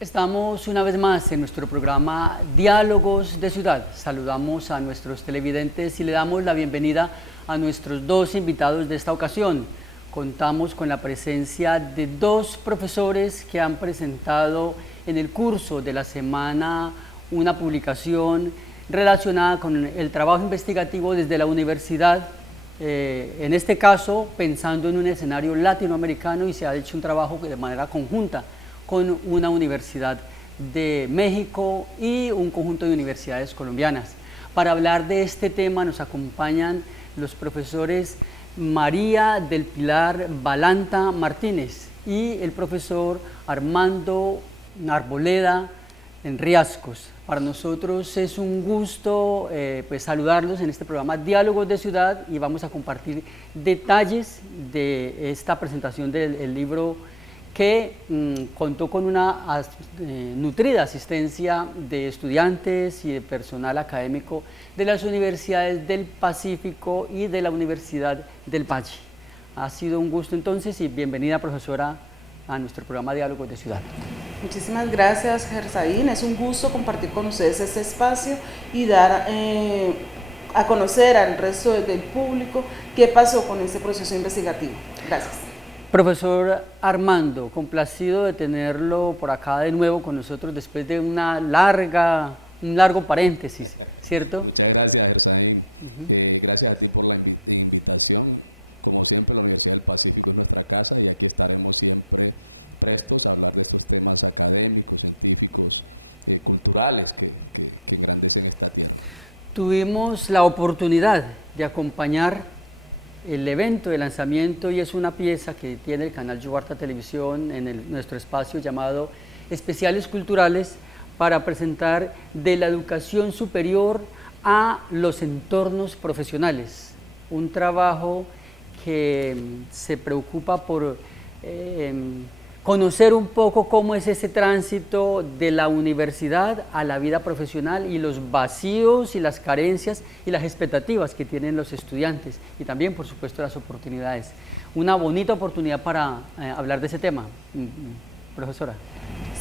Estamos una vez más en nuestro programa Diálogos de Ciudad. Saludamos a nuestros televidentes y le damos la bienvenida a nuestros dos invitados de esta ocasión. Contamos con la presencia de dos profesores que han presentado en el curso de la semana una publicación relacionada con el trabajo investigativo desde la universidad, en este caso pensando en un escenario latinoamericano, y se ha hecho un trabajo de manera conjunta con una universidad de México y un conjunto de universidades colombianas. Para hablar de este tema nos acompañan los profesores María del Pilar Balanta Martínez y el profesor Armando Arboleda Riascos. Para nosotros es un gusto pues saludarlos en este programa Diálogos de Ciudad, y vamos a compartir detalles de esta presentación del libro que contó con una nutrida asistencia de estudiantes y de personal académico de las universidades del Pacífico y de la Universidad del Valle. Ha sido un gusto entonces, y bienvenida, profesora, a nuestro programa Diálogos de Ciudad. Muchísimas gracias, Gersaín. Es un gusto compartir con ustedes este espacio y dar a conocer al resto del público qué pasó con este proceso investigativo. Gracias. Profesor Armando, complacido de tenerlo por acá de nuevo con nosotros después de un largo paréntesis, ¿cierto? Muchas gracias, Gersaín. Gracias a ti por la invitación. Como siempre, la Universidad del Pacífico es nuestra casa y aquí estaremos siempre prestos a hablar de estos temas académicos, científicos, culturales que engrandecen esta tierra. Tuvimos la oportunidad de acompañar el evento de lanzamiento, y es una pieza que tiene el canal Yubarta Televisión en nuestro espacio llamado Especiales Culturales, para presentar de la educación superior a los entornos profesionales, un trabajo que se preocupa por conocer un poco cómo es ese tránsito de la universidad a la vida profesional, y los vacíos y las carencias y las expectativas que tienen los estudiantes, y también, por supuesto, las oportunidades. Una bonita oportunidad para hablar de ese tema, profesora.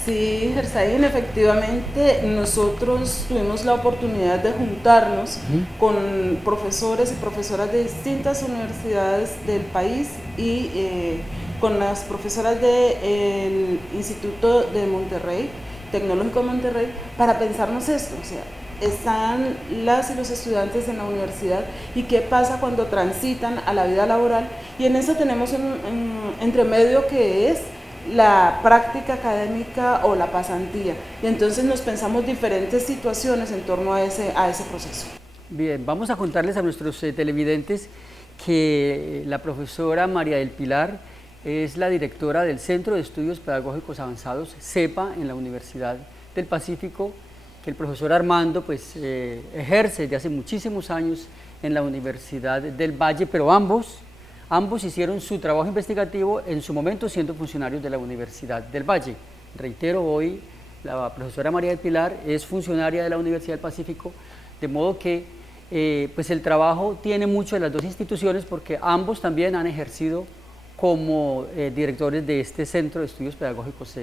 Sí, Gersaín, efectivamente nosotros tuvimos la oportunidad de juntarnos con profesores y profesoras de distintas universidades del país y con las profesoras del Instituto de Monterrey, Tecnológico de Monterrey, para pensarnos esto, o sea, están las y los estudiantes en la universidad y qué pasa cuando transitan a la vida laboral, y en eso tenemos un entremedio que es la práctica académica o la pasantía, y entonces nos pensamos diferentes situaciones en torno a ese proceso. Bien, vamos a contarles a nuestros televidentes que la profesora María del Pilar es la directora del Centro de Estudios Pedagógicos Avanzados, CEPA, en la Universidad del Pacífico, que el profesor Armando pues, ejerce desde hace muchísimos años en la Universidad del Valle, pero ambos hicieron su trabajo investigativo en su momento siendo funcionarios de la Universidad del Valle. Reitero, hoy la profesora María del Pilar es funcionaria de la Universidad del Pacífico, de modo que pues el trabajo tiene mucho de las dos instituciones, porque ambos también han ejercido como directores de este Centro de Estudios Pedagógicos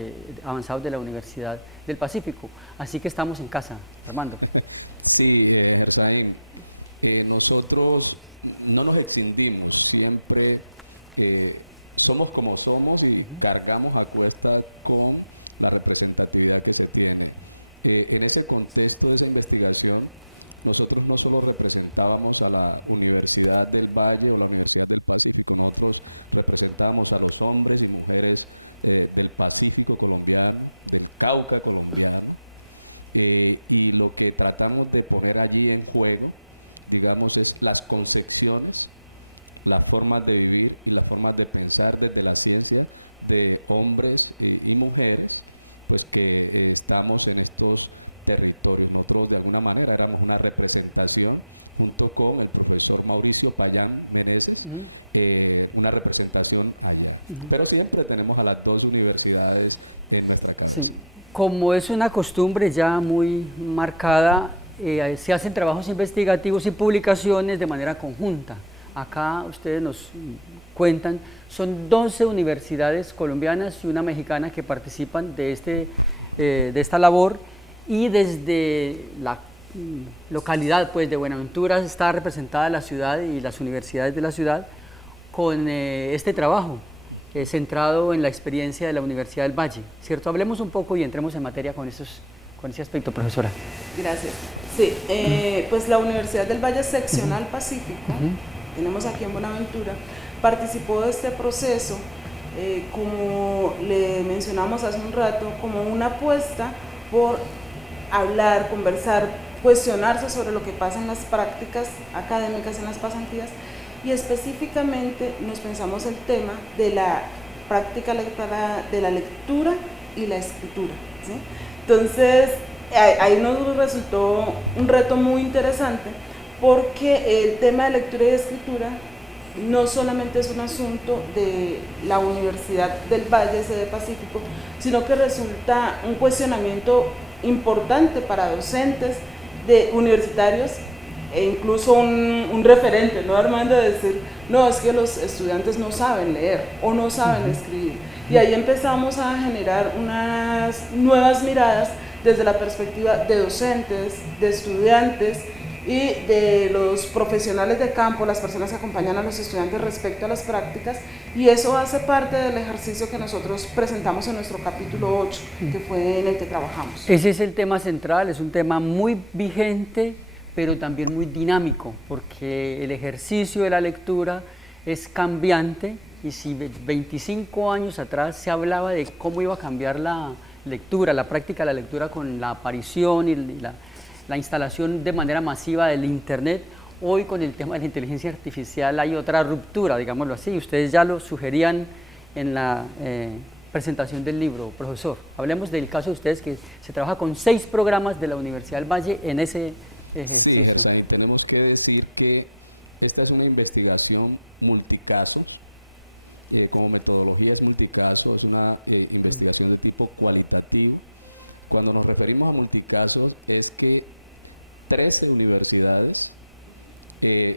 Avanzados de la Universidad del Pacífico. Así que estamos en casa, Armando. Sí, Gersaín, nosotros no nos escindimos, siempre somos como somos y cargamos a cuesta con la representatividad que se tiene. En ese contexto de esa investigación, nosotros no solo representábamos a la Universidad del Valle o la Universidad del Pacífico, nosotros representábamos a los hombres y mujeres del Pacífico colombiano, del Cauca colombiano, y lo que tratamos de poner allí en juego, digamos, es las concepciones las formas de vivir y las formas de pensar desde la ciencia de hombres y mujeres, pues que estamos en estos territorios. Nosotros de alguna manera éramos una representación junto con el profesor Mauricio Payán Meneses, una representación allá. Pero siempre tenemos a las dos universidades en nuestra cabeza. Sí. Como es una costumbre ya muy marcada, se hacen trabajos investigativos y publicaciones de manera conjunta. Acá ustedes nos cuentan, son 12 universidades colombianas y una mexicana que participan de esta labor, y desde la localidad pues, de Buenaventura está representada la ciudad y las universidades de la ciudad con este trabajo centrado en la experiencia de la Universidad del Valle, ¿cierto? Hablemos un poco y entremos en materia con ese aspecto, profesora. Gracias. Sí, pues la Universidad del Valle Seccional Pacífico, tenemos aquí en Buenaventura, participó de este proceso, como le mencionamos hace un rato, como una apuesta por hablar, conversar, cuestionarse sobre lo que pasa en las prácticas académicas, en las pasantías, y específicamente nos pensamos el tema de la práctica de la lectura y la escritura, ¿sí? Entonces, ahí nos resultó un reto muy interesante, porque el tema de lectura y escritura no solamente es un asunto de la Universidad del Valle, sede Pacífico, sino que resulta un cuestionamiento importante para docentes universitarios, e incluso un referente, ¿no, Armando? De decir, no, es que los estudiantes no saben leer o no saben escribir. Y ahí empezamos a generar unas nuevas miradas desde la perspectiva de docentes, de estudiantes y de los profesionales de campo, las personas que acompañan a los estudiantes respecto a las prácticas, y eso hace parte del ejercicio que nosotros presentamos en nuestro capítulo 8, que fue en el que trabajamos. Ese es el tema central, es un tema muy vigente, pero también muy dinámico, porque el ejercicio de la lectura es cambiante, y si 25 años atrás se hablaba de cómo iba a cambiar la lectura, la práctica de la lectura con la aparición y la instalación de manera masiva del Internet, hoy con el tema de la inteligencia artificial hay otra ruptura, digámoslo así. Ustedes ya lo sugerían en la presentación del libro, profesor. Hablemos del caso de ustedes, que se trabaja con 6 programas de la Universidad del Valle en ese ejercicio. Sí, Gersain, tenemos que decir que esta es una investigación multicasos. Como metodología es multicaso, es una investigación de tipo cualitativo. Cuando nos referimos a multicasos es que 13 universidades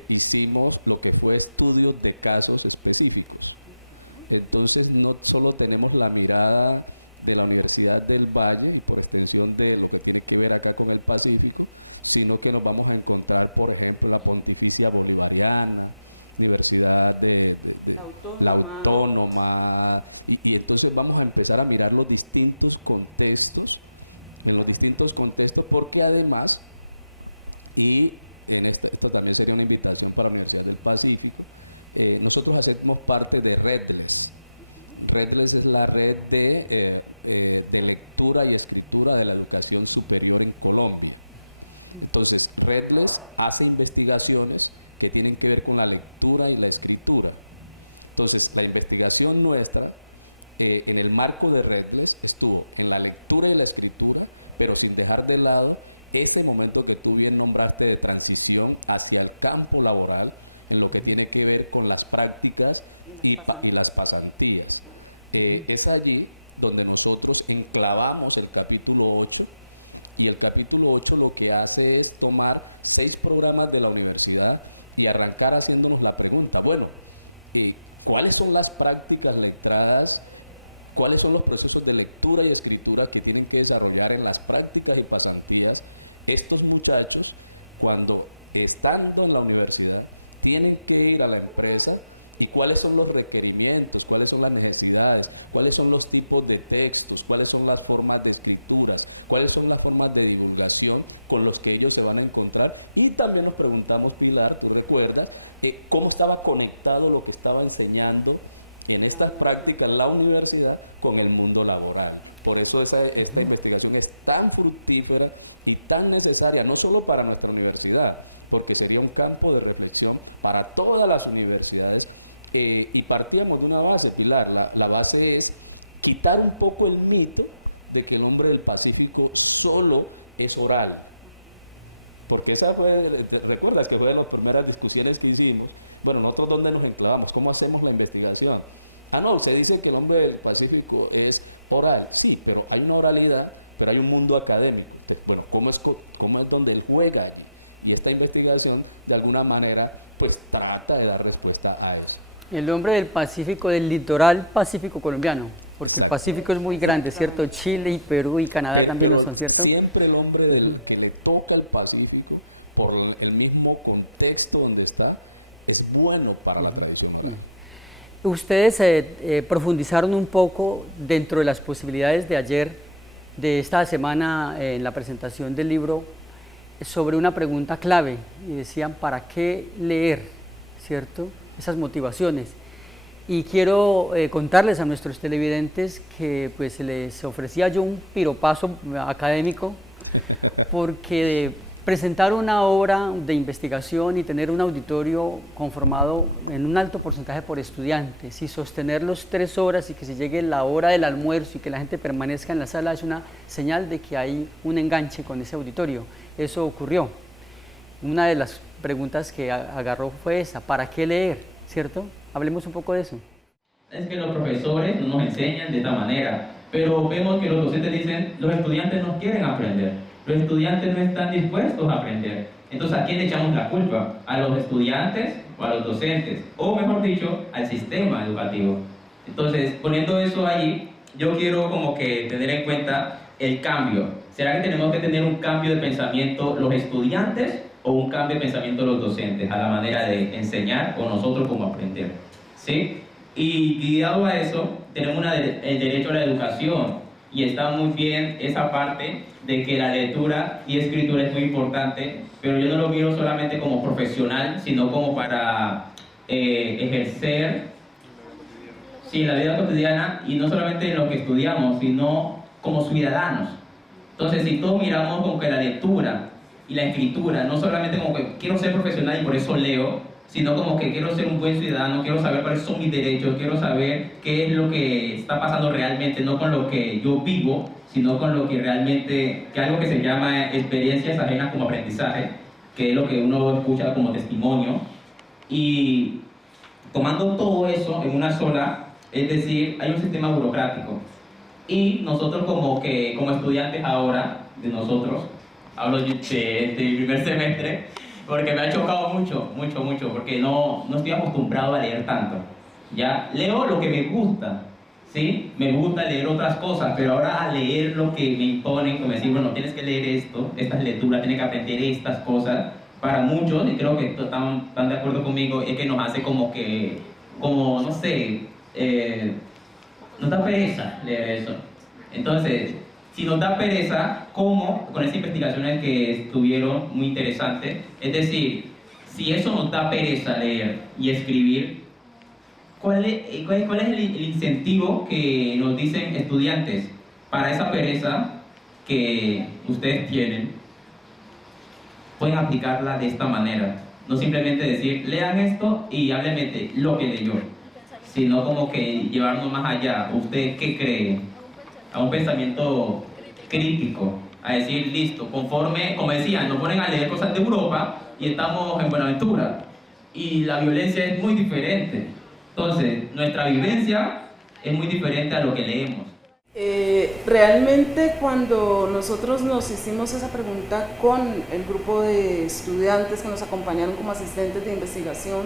hicimos lo que fue estudios de casos específicos. Entonces no solo tenemos la mirada de la Universidad del Valle y por extensión de lo que tiene que ver acá con el Pacífico, sino que nos vamos a encontrar, por ejemplo, la Pontificia Bolivariana, Universidad de la Autónoma, y entonces vamos a empezar a mirar los distintos contextos, porque además, y en esto también sería una invitación para la Universidad del Pacífico, nosotros hacemos parte de Redles. Redles es la red de lectura y escritura de la educación superior en Colombia. Entonces, Redles hace investigaciones que tienen que ver con la lectura y la escritura. Entonces, la investigación nuestra, en el marco de Redles, estuvo en la lectura y la escritura, pero sin dejar de lado ese momento que tú bien nombraste de transición hacia el campo laboral, en lo que tiene que ver con las prácticas y las pasantías. Es allí donde nosotros enclavamos el capítulo 8, y el capítulo 8 lo que hace es tomar 6 programas de la universidad y arrancar haciéndonos la pregunta, bueno, ¿cuáles son las prácticas lectradas? ¿Cuáles son los procesos de lectura y escritura que tienen que desarrollar en las prácticas y pasantías estos muchachos cuando, estando en la universidad, tienen que ir a la empresa? ¿Y cuáles son los requerimientos? ¿Cuáles son las necesidades? ¿Cuáles son los tipos de textos? ¿Cuáles son las formas de escrituras? ¿Cuáles son las formas de divulgación con los que ellos se van a encontrar? Y también nos preguntamos, Pilar, tú recuerdas, cómo estaba conectado lo que estaba enseñando en estas prácticas la universidad con el mundo laboral. Por eso esta investigación es tan fructífera y tan necesaria, no solo para nuestra universidad, porque sería un campo de reflexión para todas las universidades. Y partíamos de una base, Pilar. La base es quitar un poco el mito de que el hombre del Pacífico solo es oral. Porque esa fue, ¿recuerdas que fue de las primeras discusiones que hicimos? Bueno, nosotros ¿dónde nos enclavamos? ¿Cómo hacemos la investigación? No, se dice que el hombre del Pacífico es oral. Sí, pero hay una oralidad, pero hay un mundo académico. Entonces, bueno, ¿cómo es donde él juega allí? Y esta investigación, de alguna manera, pues trata de dar respuesta a eso. El hombre del Pacífico, del litoral pacífico colombiano. Porque Exacto. El Pacífico es muy grande, ¿cierto? Chile y Perú y Canadá también Pero son, ¿cierto? siempre el hombre que le toca el Pacífico, por el mismo contexto donde está, es bueno para la tradición oral. Ustedes profundizaron un poco dentro de las posibilidades de ayer, de esta semana, en la presentación del libro, sobre una pregunta clave, y decían, ¿para qué leer? ¿Cierto? Esas motivaciones. Y quiero contarles a nuestros televidentes que pues les ofrecía yo un piropazo académico, porque presentar una obra de investigación y tener un auditorio conformado en un alto porcentaje por estudiantes y sostenerlos 3 horas y que se llegue la hora del almuerzo y que la gente permanezca en la sala es una señal de que hay un enganche con ese auditorio. Eso ocurrió. Una de las preguntas que agarró fue esa, ¿para qué leer? ¿Cierto? Hablemos un poco de eso. Es que los profesores nos enseñan de esta manera, pero vemos que los docentes dicen, los estudiantes no quieren aprender, los estudiantes no están dispuestos a aprender. Entonces, ¿a quién le echamos la culpa? ¿A los estudiantes o a los docentes? O mejor dicho, al sistema educativo. Entonces, poniendo eso allí, yo quiero como que tener en cuenta el cambio. ¿Será que tenemos que tener un cambio de pensamiento los estudiantes o un cambio de pensamiento los docentes a la manera de enseñar o nosotros como aprender? ¿Sí? Y guiado a eso, tenemos el derecho a la educación y está muy bien esa parte de que la lectura y escritura es muy importante, pero yo no lo miro solamente como profesional, sino como para ejercer la vida cotidiana, y no solamente en lo que estudiamos, sino como ciudadanos. Entonces, si todos miramos como que la lectura y la escritura, no solamente como que quiero ser profesional y por eso leo, sino como que quiero ser un buen ciudadano, quiero saber cuáles son mis derechos, quiero saber qué es lo que está pasando realmente, no con lo que yo vivo, sino con lo que realmente, que algo que se llama experiencias ajenas como aprendizaje, que es lo que uno escucha como testimonio, y tomando todo eso en una sola, es decir, hay un sistema burocrático, y nosotros como estudiantes ahora, de nosotros, hablo de primer semestre, porque me ha chocado mucho, porque no estoy acostumbrado a leer tanto. Ya leo lo que me gusta, ¿sí? Me gusta leer otras cosas, pero ahora a leer lo que me imponen, como decir, bueno, tienes que leer esto, estas lecturas, tienes que aprender estas cosas, para muchos, y creo que están de acuerdo conmigo, es que nos hace no sé, nos da pereza leer eso. Entonces, si nos da pereza, ¿cómo? Con esas investigaciones que estuvieron muy interesantes, es decir, si eso nos da pereza leer y escribir, ¿cuál es el incentivo que nos dicen estudiantes para esa pereza que ustedes tienen? Pueden aplicarla de esta manera, no simplemente decir, lean esto y háblenme lo que leyó, sino como que llevarnos más allá. ¿Usted qué cree? A un pensamiento crítico, a decir, listo, conforme, como decían, nos ponen a leer cosas de Europa y estamos en Buenaventura, y la violencia es muy diferente. Entonces, nuestra vivencia es muy diferente a lo que leemos. Realmente cuando nosotros nos hicimos esa pregunta con el grupo de estudiantes que nos acompañaron como asistentes de investigación,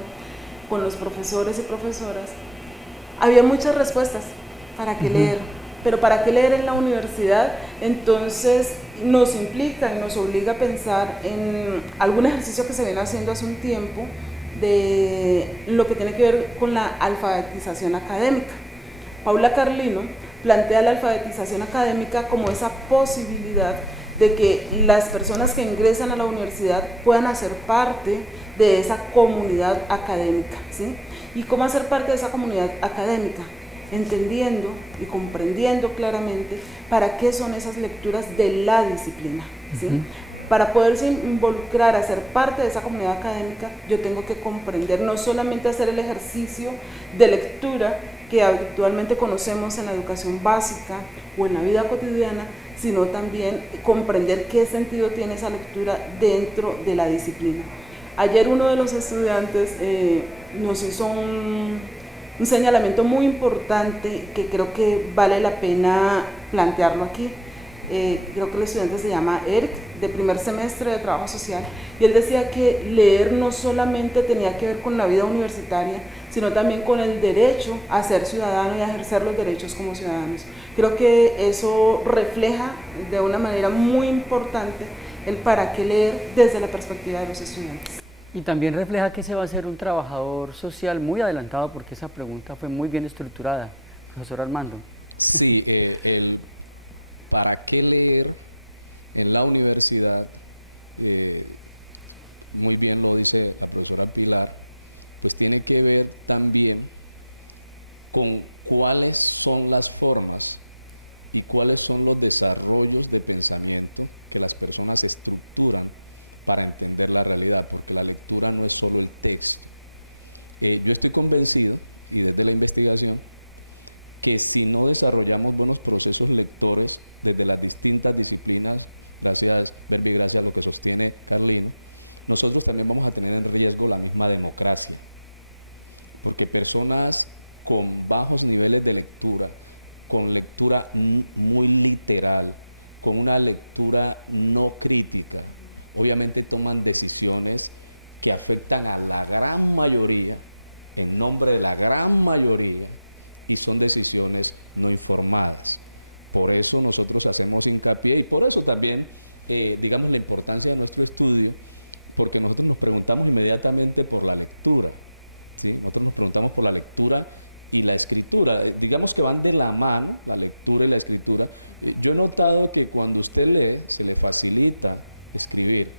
con los profesores y profesoras, había muchas respuestas. ¿Para qué leer? Pero ¿para qué leer en la universidad? Entonces nos implica y nos obliga a pensar en algún ejercicio que se viene haciendo hace un tiempo de lo que tiene que ver con la alfabetización académica. Paula Carlino plantea la alfabetización académica como esa posibilidad de que las personas que ingresan a la universidad puedan hacer parte de esa comunidad académica, ¿sí? y cómo hacer parte de esa comunidad académica, entendiendo y comprendiendo claramente para qué son esas lecturas de la disciplina, ¿sí? Para poderse involucrar, a ser parte de esa comunidad académica, yo tengo que comprender, no solamente hacer el ejercicio de lectura que habitualmente conocemos en la educación básica o en la vida cotidiana, sino también comprender qué sentido tiene esa lectura dentro de la disciplina. Ayer uno de los estudiantes nos hizo un señalamiento muy importante que creo que vale la pena plantearlo aquí. Creo que el estudiante se llama Eric, de primer semestre de trabajo social, y él decía que leer no solamente tenía que ver con la vida universitaria, sino también con el derecho a ser ciudadano y a ejercer los derechos como ciudadanos. Creo que eso refleja de una manera muy importante el para qué leer desde la perspectiva de los estudiantes. Y también refleja que se va a ser un trabajador social muy adelantado, porque esa pregunta fue muy bien estructurada, profesor Armando. Sí, el para qué leer en la universidad, muy bien lo dice la profesora Pilar, pues tiene que ver también con cuáles son las formas y cuáles son los desarrollos de pensamiento que las personas estructuran para entender la realidad, porque la lectura no es solo el texto. Yo estoy convencido, y desde la investigación, que si no desarrollamos buenos procesos lectores desde las distintas disciplinas, gracias Berbi, gracias a lo que sostiene Carlino, nosotros también vamos a tener en riesgo la misma democracia, porque personas con bajos niveles de lectura, con lectura muy literal, con una lectura no crítica, obviamente toman decisiones que afectan a la gran mayoría, en nombre de la gran mayoría, y son decisiones no informadas. Por eso nosotros hacemos hincapié y por eso también, digamos, la importancia de nuestro estudio, porque nosotros nos preguntamos inmediatamente por la lectura, ¿sí? Nosotros nos preguntamos por la lectura y la escritura, digamos que van de la mano, la lectura y la escritura. Yo he notado que cuando usted lee, se le facilita escribir.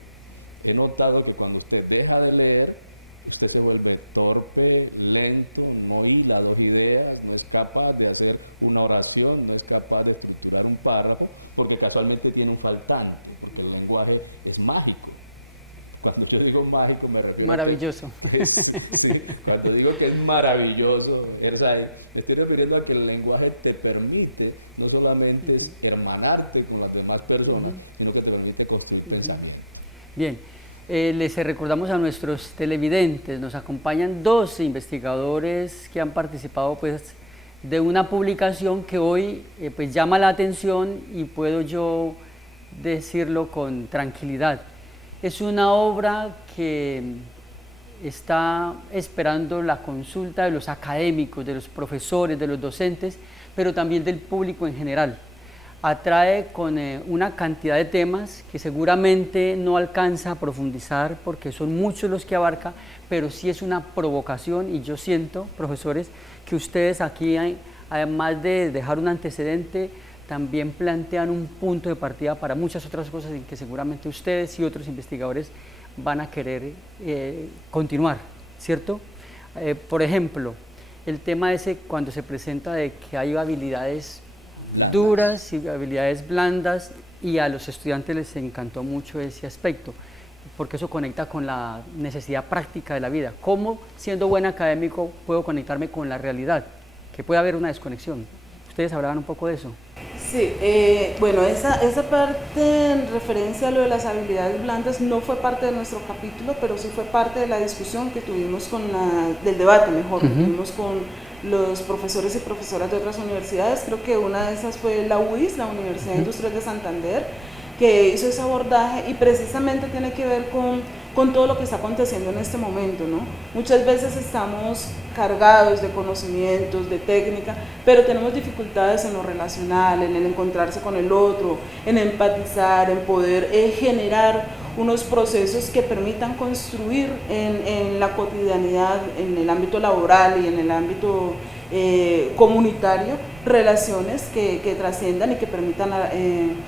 He notado que cuando usted deja de leer, usted se vuelve torpe, lento, no hila dos ideas, no es capaz de hacer una oración, no es capaz de estructurar un párrafo, porque casualmente tiene un faltante, porque el lenguaje es mágico. Cuando yo digo mágico me refiero a que es, sí, cuando digo que es maravilloso, Herzai, me estoy refiriendo a que el lenguaje te permite no solamente hermanarte con las demás personas, sino que te permite construir pensamiento. Bien. Les recordamos a nuestros televidentes, nos acompañan dos investigadores que han participado pues, de una publicación que hoy pues, llama la atención y puedo yo decirlo con tranquilidad. Es una obra que está esperando la consulta de los académicos, de los profesores, de los docentes, pero también del público en general. Atrae con una cantidad de temas que seguramente no alcanza a profundizar porque son muchos los que abarca, pero sí es una provocación y yo siento, profesores, que ustedes aquí, además de dejar un antecedente, también plantean un punto de partida para muchas otras cosas en que seguramente ustedes y otros investigadores van a querer continuar, ¿cierto? Por ejemplo, el tema ese cuando se presenta de que hay habilidades blandas, duras y habilidades blandas, y a los estudiantes les encantó mucho ese aspecto, porque eso conecta con la necesidad práctica de la vida. ¿Cómo, siendo buen académico, puedo conectarme con la realidad? Que puede haber una desconexión. ¿Ustedes hablaban un poco de eso? Sí, bueno, esa parte en referencia a lo de las habilidades blandas no fue parte de nuestro capítulo, pero sí fue parte de la discusión que tuvimos del debate, mejor, que tuvimos con los profesores y profesoras de otras universidades. Creo que una de esas fue la UIS, la Universidad Industrial de Santander, que hizo ese abordaje y precisamente tiene que ver con todo lo que está aconteciendo en este momento, ¿no? Muchas veces estamos cargados de conocimientos, de técnica, pero tenemos dificultades en lo relacional, en el encontrarse con el otro, en empatizar, en poder generar unos procesos que permitan construir en la cotidianidad, en el ámbito laboral y en el ámbito comunitario, relaciones que trasciendan y que permitan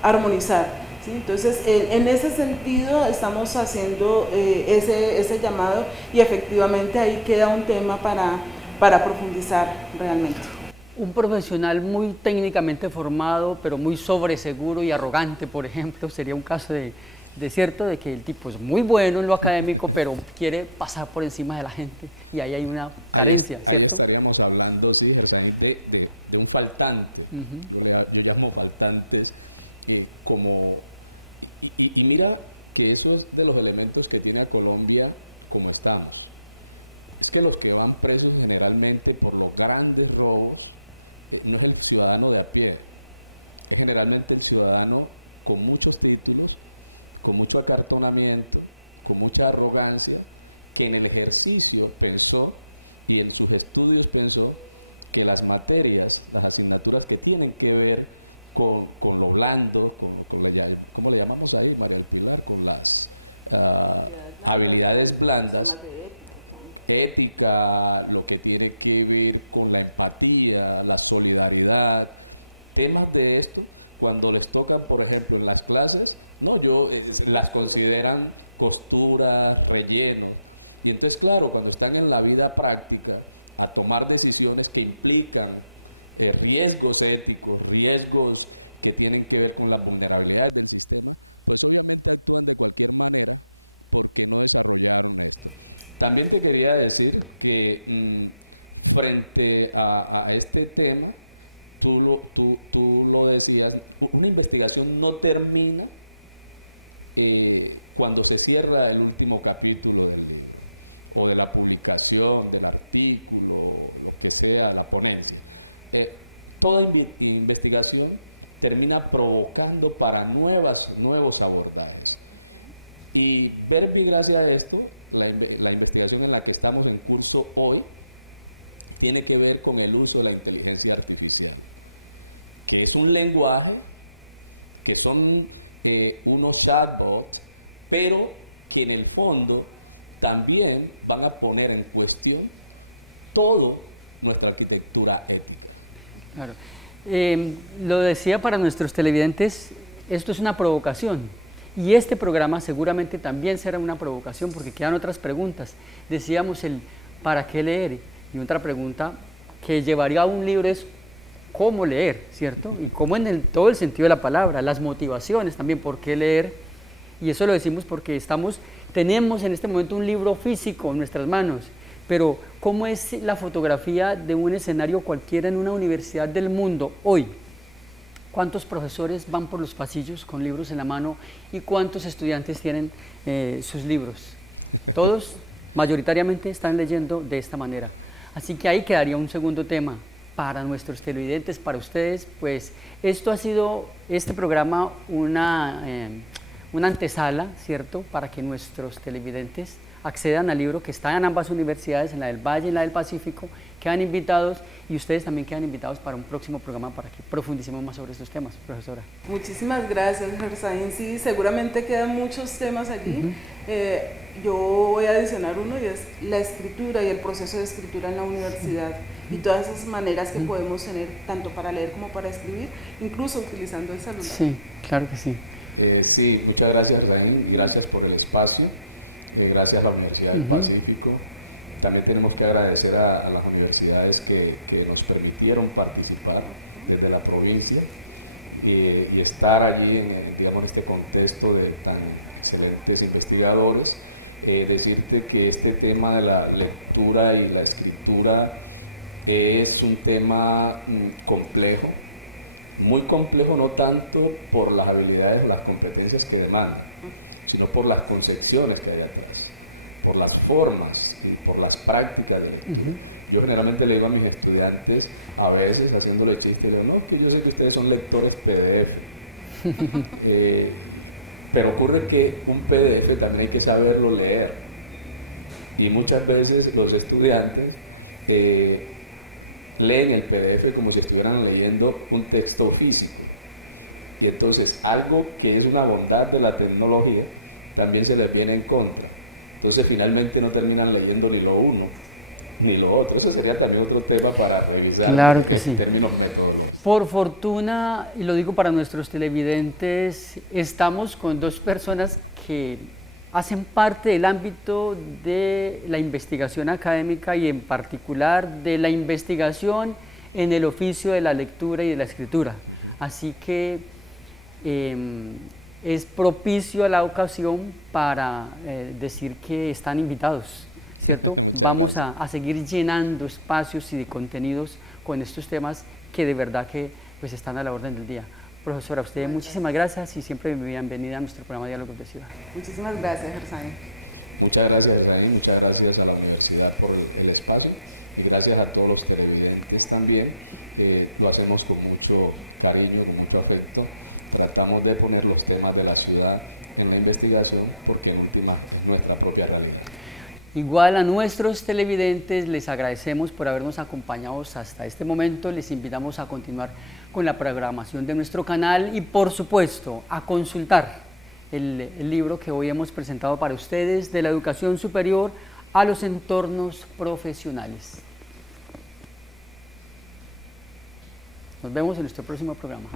armonizar. ¿Sí? Entonces, en ese sentido estamos haciendo ese llamado y efectivamente ahí queda un tema para profundizar realmente. Un profesional muy técnicamente formado, pero muy sobreseguro y arrogante, por ejemplo, sería un caso de cierto, de que el tipo es muy bueno en lo académico, pero quiere pasar por encima de la gente, y ahí hay una carencia, ahí estaríamos hablando, sí, Gersaín, de un faltante. Yo llamo faltantes como... Y mira que eso es de los elementos que tiene a Colombia como estamos. Es que los que van presos generalmente por los grandes robos no es el ciudadano de a pie, es generalmente el ciudadano con muchos títulos, con mucho acartonamiento, con mucha arrogancia, que en el ejercicio pensó y en sus estudios pensó que las materias, las asignaturas que tienen que ver con lo blando, ¿cómo le llamamos ahí, María del Pilar? Con las habilidades blandas, ética, lo que tiene que ver con la empatía, la solidaridad, temas de esto, cuando les tocan, por ejemplo, en las clases, las consideran costuras, rellenos. Y entonces, claro, cuando están en la vida práctica, a tomar decisiones que implican riesgos éticos, riesgos que tienen que ver con las vulnerabilidades del sistema, pues obviamente actúan de cualquier manera porque no desarrollaron esto. También te quería decir que frente a este tema, tú lo decías, una investigación no termina cuando se cierra el último capítulo del libro, o de la publicación, del artículo, lo que sea, la ponencia. Toda investigación termina provocando para nuevos abordajes. Y Verbi, gracias a esto, la investigación en la que estamos en curso hoy, tiene que ver con el uso de la inteligencia artificial, que es un lenguaje, que son unos chatbots, pero que en el fondo también van a poner en cuestión toda nuestra arquitectura ética. Claro. Lo decía para nuestros televidentes, esto es una provocación. Y este programa seguramente también será una provocación porque quedan otras preguntas. Decíamos el ¿para qué leer? Y otra pregunta que llevaría a un libro es ¿cómo leer? ¿Cierto? Y cómo en todo el sentido de la palabra, las motivaciones también, ¿por qué leer? Y eso lo decimos porque tenemos en este momento un libro físico en nuestras manos, pero ¿cómo es la fotografía de un escenario cualquiera en una universidad del mundo hoy? ¿Cuántos profesores van por los pasillos con libros en la mano y cuántos estudiantes tienen sus libros? Todos mayoritariamente están leyendo de esta manera. Así que ahí quedaría un segundo tema para nuestros televidentes, para ustedes. Pues esto ha sido, este programa, una antesala, ¿cierto?, para que nuestros televidentes accedan al libro que está en ambas universidades, en la del Valle y en la del Pacífico. Quedan invitados y ustedes también quedan invitados para un próximo programa para que profundicemos más sobre estos temas, profesora. Muchísimas gracias, Gersaín. Sí, seguramente quedan muchos temas allí. Yo voy a adicionar uno y es la escritura y el proceso de escritura en la universidad y todas esas maneras que podemos tener tanto para leer como para escribir, incluso utilizando el celular. Sí, claro que sí. Sí, muchas gracias, Gersaín, y gracias por el espacio. Gracias a la Universidad del Pacífico. También tenemos que agradecer a las universidades que nos permitieron participar desde la provincia y estar allí en este contexto de tan excelentes investigadores. Decirte que este tema de la lectura y la escritura es un tema complejo, muy complejo, no tanto por las habilidades o las competencias que demandan, sino por las concepciones que hay atrás, por las formas y por las prácticas de lectura. Yo generalmente le digo a mis estudiantes, a veces haciéndole chiste, le digo, no, es que yo sé que ustedes son lectores PDF. Pero ocurre que un PDF también hay que saberlo leer. Y muchas veces los estudiantes leen el PDF como si estuvieran leyendo un texto físico. Y entonces algo que es una bondad de la tecnología también se les viene en contra. Entonces finalmente no terminan leyendo ni lo uno ni lo otro. Ese sería también otro tema para revisar, claro, en términos metodológicos. Por fortuna, y lo digo para nuestros televidentes, estamos con dos personas que hacen parte del ámbito de la investigación académica y en particular de la investigación en el oficio de la lectura y de la escritura. Así que es propicio a la ocasión para decir que están invitados, ¿cierto? Vamos a seguir llenando espacios y de contenidos con estos temas que de verdad que pues están a la orden del día. Profesora, a usted muchísimas gracias y siempre bienvenida a nuestro programa Diálogos de Ciudad. Muchísimas gracias, Gersain. Muchas gracias, Gersain. Muchas gracias a la universidad por el espacio y gracias a todos los televidentes también. Lo hacemos con mucho cariño, con mucho afecto. Tratamos de poner los temas de la ciudad en la investigación porque en última es nuestra propia realidad. Igual a nuestros televidentes les agradecemos por habernos acompañado hasta este momento. Les invitamos a continuar con la programación de nuestro canal y por supuesto a consultar el libro que hoy hemos presentado para ustedes, De la educación superior a los entornos profesionales. Nos vemos en nuestro próximo programa.